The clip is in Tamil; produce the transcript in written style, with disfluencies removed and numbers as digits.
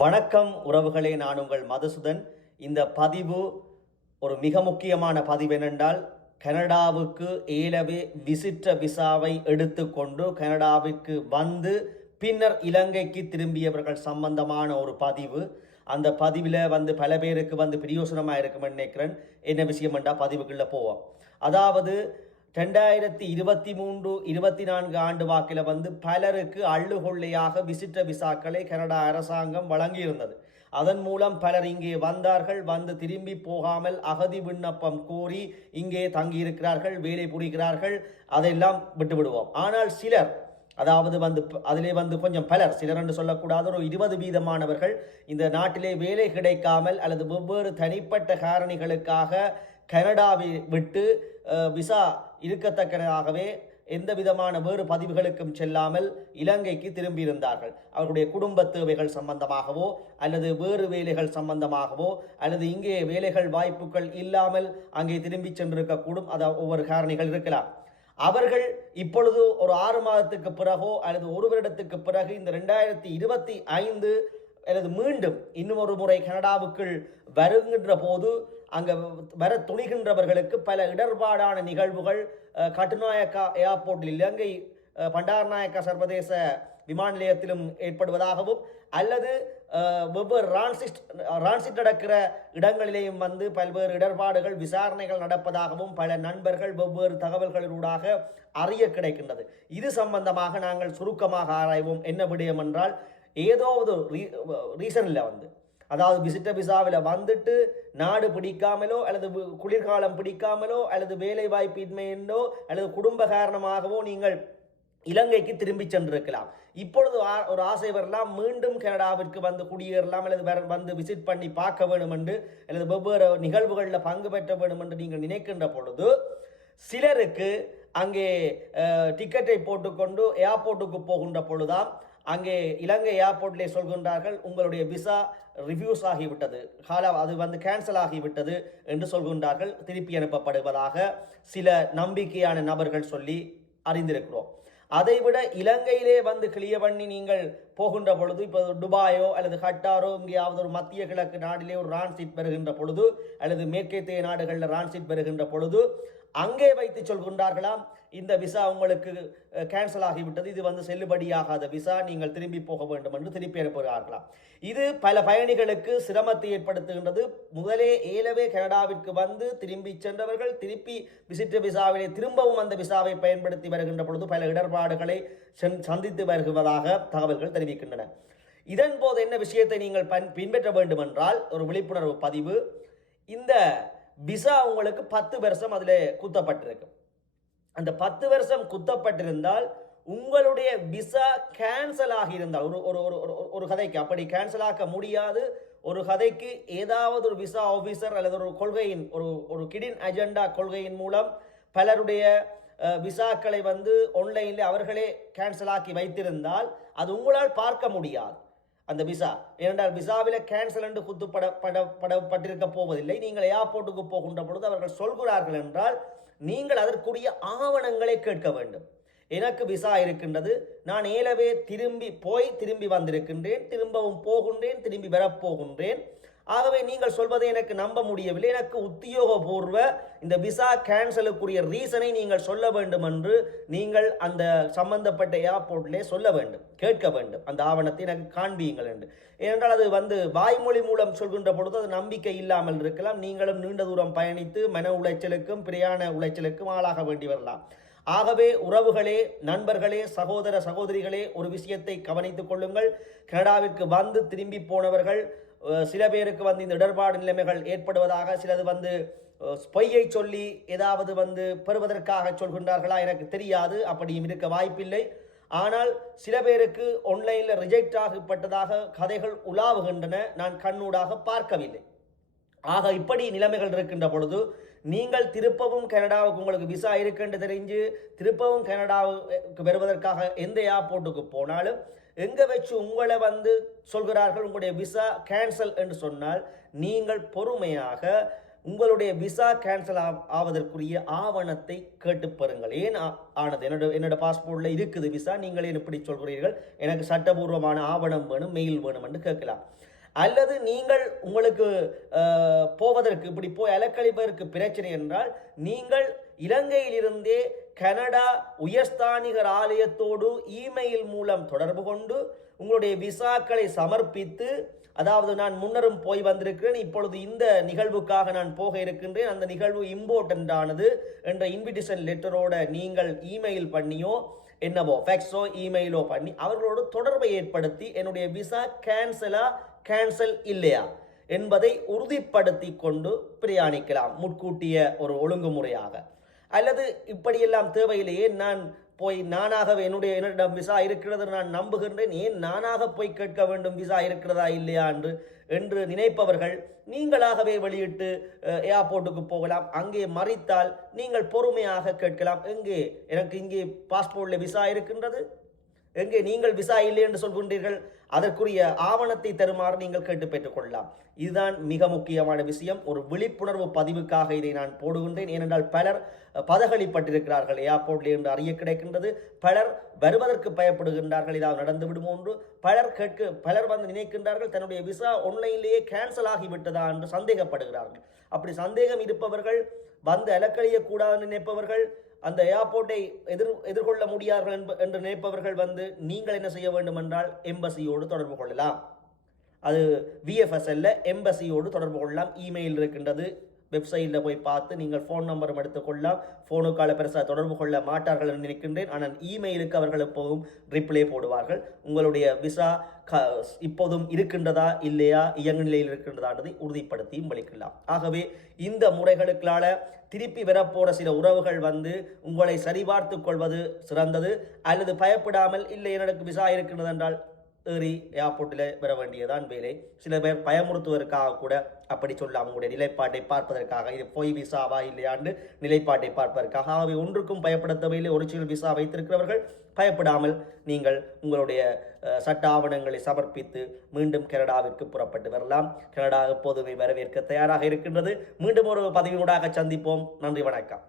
வணக்கம் உறவுகளே, நான் உங்கள் மதுசூதன். இந்த பதிவு ஒரு மிக முக்கியமான பதிவு. என்னென்றால், கனடாவுக்கு ஏலவே விசிட்ட விசாவை எடுத்துக்கொண்டு கனடாவிற்கு வந்து பின்னர் இலங்கைக்கு திரும்பியவர்கள் சம்பந்தமான ஒரு பதிவு. அந்த பதிவில் பல பேருக்கு பிரயோசனமாக இருக்குமென்னு நினைக்கிறேன். என்ன விஷயம் என்றால் பதிவுக்குள்ளே போவோம். அதாவது 2023-24 ஆண்டு வாக்கில் பலருக்கு அள்ளுகொள்ளையாக விசிட்ட விசாக்களை கனடா அரசாங்கம் வழங்கியிருந்தது. அதன் மூலம் பலர் இங்கே வந்தார்கள். திரும்பி போகாமல் அகதி விண்ணப்பம் கோரி இங்கே தங்கியிருக்கிறார்கள், வேலை புரிகிறார்கள். அதையெல்லாம் விட்டுவிடுவோம். ஆனால் சிலர், அதாவது அதிலே கொஞ்சம் பலர், சிலர் என்று சொல்லக்கூடாத ஒரு 20% இந்த நாட்டிலே வேலை கிடைக்காமல் அல்லது வெவ்வேறு தனிப்பட்ட காரணிகளுக்காக கனடாவை விட்டு விசா இருக்கத்தக்கதாகவே எந்த விதமான வேறு பதிவுகளுக்கும் செல்லாமல் இலங்கைக்கு திரும்பியிருந்தார்கள். அவர்களுடைய குடும்ப தேவைகள் சம்பந்தமாகவோ அல்லது வேறு வேலைகள் சம்பந்தமாகவோ அல்லது இங்கே வேலைகள் வாய்ப்புகள் இல்லாமல் அங்கே திரும்பி சென்றிருக்கக்கூடும். ஒவ்வொரு காரணிகள் இருக்கலாம். அவர்கள் இப்பொழுது ஒரு 6 மாதத்துக்கு பிறகோ அல்லது ஒரு வருடத்துக்கு பிறகு இந்த 2025 அல்லது மீண்டும் இன்னும் ஒரு முறை கனடாவுக்குள் வருகின்ற போது அங்கே வர துணிகின்றவர்களுக்கு பல இடர்பாடான நிகழ்வுகள் கட்டுநாயக்கா ஏர்போர்ட்டில், இலங்கை பண்டாரநாயக்கா சர்வதேச விமான நிலையத்திலும் ஏற்படுவதாகவும் அல்லது வெவ்வேறு ரான்சிட் நடக்கிற இடங்களிலேயும் பல்வேறு இடர்பாடுகள் விசாரணைகள் நடப்பதாகவும் பல நண்பர்கள் வெவ்வேறு தகவல்களூடாக அறிய கிடைக்கின்றது. இது சம்பந்தமாக நாங்கள் சுருக்கமாக ஆராய்வோம். என்ன விடயம் என்றால், ஏதோ ஒரு ரீசனில் அதாவது விசிட்ட விசாவில் வந்துட்டு நாடு பிடிக்காமலோ அல்லது குளிர்காலம் பிடிக்காமலோ அல்லது வேலை வாய்ப்பின்மையினோ அல்லது குடும்ப காரணமாகவோ நீங்கள் இலங்கைக்கு திரும்பி சென்றிருக்கலாம். இப்பொழுது ஒரு ஆசை வரலாம், மீண்டும் கனடாவிற்கு குடியேறலாம் அல்லது விசிட் பண்ணி பார்க்க வேண்டும் என்று அல்லது வெவ்வேறு நிகழ்வுகளில் பங்கு பெற்ற வேண்டும் என்று நீங்கள் நினைக்கின்ற பொழுது சிலருக்கு அங்கே டிக்கெட்டை போட்டுக்கொண்டு ஏர்போர்ட்டுக்கு போகின்ற பொழுதாம் அங்கே இலங்கை ஏர்போர்ட்டிலே சொல்கின்றார்கள், உங்களுடைய விசா ரிவ்யூஸ் ஆகிவிட்டது, அது கேன்சல் ஆகிவிட்டது என்று சொல்கின்றார்கள். திருப்பி அனுப்பப்படுவதாக சில நம்பிக்கையான நபர்கள் சொல்லி அறிந்திருக்கிறோம். அதைவிட இலங்கையிலே கிளியர் பண்ணி நீங்கள் போகின்ற பொழுது, இப்போ துபாயோ அல்லது கட்டாரோ எங்கேயாவது ஒரு மத்திய கிழக்கு நாட்டிலே ஒரு ரான்சிட் பெறுகின்ற பொழுது அல்லது மேற்கத்திய நாடுகளில் ரான்சிட் பெறுகின்ற பொழுது அங்கே வைத்து சொல்கின்றார்களாம், இந்த விசா உங்களுக்கு கேன்சல் ஆகிவிட்டது, இது செல்லுபடியாகாத விசா, நீங்கள் திரும்பி போக வேண்டும் என்று திருப்பி அனுப்புகிறார்களாம். இது பல பயணிகளுக்கு சிரமத்தை ஏற்படுத்துகின்றது. முதலே ஏலவே கனடாவிற்கு திரும்பி சென்றவர்கள் திருப்பி விசிட்ட விசாவிலே திரும்பவும் அந்த விசாவை பயன்படுத்தி வருகின்ற பொழுது பல இடர்பாடுகளை சந்தித்து வருவதாக தகவல்கள் தெரிவிக்கின்றன. இதன் போது என்ன விஷயத்தை நீங்கள் பின்பற்ற வேண்டும் என்றால், ஒரு விழிப்புணர்வு பதிவு. இந்த விசா உங்களுக்கு 10 வருஷம் அதில் குத்தப்பட்டிருக்கு. அந்த 10 வருஷம் குத்தப்பட்டிருந்தால் உங்களுடைய விசா கேன்சல் ஆகியிருந்தால், ஒரு கதைக்கு அப்படி கேன்சல் ஆக்க முடியாது. ஒரு கதைக்கு ஏதாவது ஒரு விசா ஆஃபீஸர் அல்லது ஒரு கொள்கையின் ஒரு கிடின் அஜெண்டா கொள்கையின் மூலம் பலருடைய விசாக்களை ஆன்லைனில் அவர்களே கேன்சல் ஆக்கி வைத்திருந்தால் அது உங்களால் பார்க்க முடியாது அந்த விசா. ஏனென்றால் விசாவில் கேன்சல் என்று குத்துப்பட்டிருக்க போவதில்லை. நீங்கள் ஏர்போர்ட்டுக்கு போகின்ற பொழுது அவர்கள் சொல்கிறார்கள் என்றால் நீங்கள் அதற்குரிய ஆவணங்களை கேட்க வேண்டும். எனக்கு விசா இருக்கின்றது, நான் ஏலவே திரும்பி வந்திருக்கின்றேன், திரும்பவும் போகின்றேன், திரும்பி வரப்போகின்றேன், ஆகவே நீங்கள் சொல்வதை எனக்கு நம்ப முடியவில்லை, எனக்கு உத்தியோகபூர்வ இந்த விசா கேன்சலுக்குரிய ரீசனை நீங்கள் சொல்ல வேண்டும் என்று நீங்கள் அந்த சம்பந்தப்பட்ட ஏர்போர்ட்டிலே சொல்ல வேண்டும், கேட்க வேண்டும். அந்த ஆவணத்தை எனக்கு காண்பியுங்கள் என்று. ஏனென்றால் அது வாய்மொழி மூலம் சொல்கின்ற பொழுது அது நம்பிக்கை இல்லாமல் இருக்கலாம். நீங்களும் நீண்ட தூரம் பயணித்து மன உளைச்சலுக்கும் பிரயாண உளைச்சலுக்கும் ஆளாக வேண்டி வரலாம். ஆகவே உறவுகளே, நண்பர்களே, சகோதர சகோதரிகளே, ஒரு விஷயத்தை கவனித்துக் கொள்ளுங்கள். கனடாவிற்கு திரும்பி போனவர்கள் சில பேருக்கு இந்த இடர்பாடு நிலைமைகள் ஏற்படுவதாக, சிலது பொய்யை சொல்லி ஏதாவது பெறுவதற்காக சொல்கின்றார்களா எனக்கு தெரியாது, அப்படியும் இருக்க வாய்ப்பில்லை. ஆனால் சில பேருக்கு ஆன்லைனில் ரிஜெக்ட் ஆகப்பட்டதாக கதைகள் உலாவுகின்றன, நான் கண்ணூடாக பார்க்கவில்லை. ஆக இப்படி நிலைமைகள் இருக்கின்ற பொழுது நீங்கள் திருப்பவும் கனடாவுக்கு உங்களுக்கு விசா இருக்குன்னு தெரிஞ்சு திருப்பவும் கனடாவுக்கு வருவதற்காக எந்த ஏர்போர்ட்டுக்கு போனாலும் எங்கே வச்சு உங்களை சொல்கிறார்கள் உங்களுடைய விசா கேன்சல் என்று சொன்னால் நீங்கள் பொறுமையாக உங்களுடைய விசா கேன்சல் ஆவதற்குரிய ஆவணத்தை கேட்டு பெறுங்கள். ஏன் ஆனது? என்னோட பாஸ்போர்ட்டில் இருக்குது விசா, நீங்கள் எப்படி சொல்கிறீர்கள், எனக்கு சட்டபூர்வமான ஆவணம் வேணும், மெயில் வேணும் என்று கேட்கலாம். அல்லது நீங்கள் உங்களுக்கு போவதற்கு இப்படி போய் அலக்கழிப்பதற்கு பிரச்சனை என்றால் நீங்கள் இலங்கையிலிருந்தே கனடா உயர்ஸ்தானிகர் ஆலயத்தோடு இமெயில் மூலம் தொடர்பு கொண்டு உங்களுடைய விசாக்களை சமர்ப்பித்து, அதாவது நான் முன்னரும் போய் வந்திருக்கிறேன், இப்பொழுது இந்த நிகழ்வுக்காக நான் போக இருக்கின்றேன், அந்த நிகழ்வு இம்பார்ட்டன்ட் ஆனது என்ற இன்விடேஷன் லெட்டரோட நீங்கள் இமெயில் பண்ணியோ என்னவோ ஃபேக்ஸோ இமெயிலோ பண்ணி அவர்களோடு தொடர்பை ஏற்படுத்தி என்னுடைய விசா கேன்சல் இல்லையா என்பதை உறுதிப்படுத்தி கொண்டு பிரயாணிக்கலாம், முன்கூட்டிய ஒரு ஒழுங்குமுறையாக. அல்லது இப்படியெல்லாம் தேவையில்லையே, நான் போய் நானாகவே என்னிடம் விசா இருக்கிறது நான் நம்புகின்றேன், ஏன் நானாக போய் கேட்க வேண்டும் விசா இருக்கிறதா இல்லையா என்று நினைப்பவர்கள் நீங்களாகவே வெளியிட்டு ஏர்போர்ட்டுக்கு போகலாம். அங்கே மறித்தால் நீங்கள் பொறுமையாக கேட்கலாம், எங்கே எனக்கு இங்கே பாஸ்போர்ட்டில் விசா இருக்கின்றது, எங்கே நீங்கள் விசா இல்லை என்று சொல்கின்றீர்கள், அதற்குரிய ஆவணத்தை தருமாறு நீங்கள் கேட்டு பெற்றுக்கொள்ளலாம். இதுதான் மிக முக்கியமான விஷயம். ஒரு விழிப்புணர்வு பதிவுக்காக இதை நான் போடுகின்றேன். ஏனென்றால் பலர் பதகளிப்பட்டிருக்கிறார்கள் ஏர்போர்ட்ல என்று அறிய கிடைக்கின்றது. பலர் வருவதற்கு பயப்படுகின்றார்கள், இதாவது நடந்து விடுமோ என்று. பலர் வந்து நினைக்கின்றார்கள் தன்னுடைய விசா ஆன்லைனிலேயே கேன்சல் ஆகிவிட்டதா என்று சந்தேகப்படுகிறார்கள். அப்படி சந்தேகம் இருப்பவர்கள், வந்து அலக்கழியக்கூடாது நினைப்பவர்கள், அந்த ஏர்போர்ட்டை எதிர்கொள்ள முடியார்கள் என்று நினைப்பவர்கள் வந்து நீங்கள் என்ன செய்ய வேண்டும் என்றால் எம்பசியோடு தொடர்பு கொள்ளலாம். அது VFSL எம்பசியோடு தொடர்பு கொள்ளலாம். இமெயில் இருக்கின்றது, வெப்சைட்டில் போய் பார்த்து நீங்கள் ஃபோன் நம்பரும் எடுத்துக்கொள்ளலாம். ஃபோனுக்கால பெருசாக தொடர்பு கொள்ள மாட்டார்கள் என்று நினைக்கின்றேன். ஆனால் இமெயிலுக்கு அவர்கள் எப்போதும் ரிப்ளை போடுவார்கள். உங்களுடைய விசா இப்போதும் இருக்கின்றதா இல்லையா, இயங்கு நிலையில் இருக்கின்றதான்றதை உறுதிப்படுத்தியும் வலிக்கலாம். ஆகவே இந்த முறைகளுக்களால் திருப்பி வரப்போற சில உறவுகள் வந்து உங்களை சரிபார்த்து கொள்வது சிறந்தது. அல்லது பயப்படாமல் இல்லை எனக்கு விசா இருக்கின்றது என்றால் ஏறி ஏர்போர்ட்டில் வர வேண்டியதான் வேலை. சில பேர் பயமுறுத்துவதற்காக கூட அப்படி சொல்லலாம், உங்களுடைய நிலைப்பாட்டை பார்ப்பதற்காக, இது பொய் விசாவா இல்லையாண்டு நிலைப்பாட்டை பார்ப்பதற்காக. ஆகவே ஒன்றுக்கும் பயப்பட தேவையில்லை. ஒரிஜினல் விசா வைத்திருக்கிறவர்கள் பயப்படாமல் நீங்கள் உங்களுடைய சட்ட ஆவணங்களை சமர்ப்பித்து மீண்டும் கனடாவிற்கு புறப்பட்டு வரலாம். கனடா எப்போதுமே வரவேற்க தயாராக இருக்கின்றது. மீண்டும் ஒரு பதிவினூடாக சந்திப்போம். நன்றி, வணக்கம்.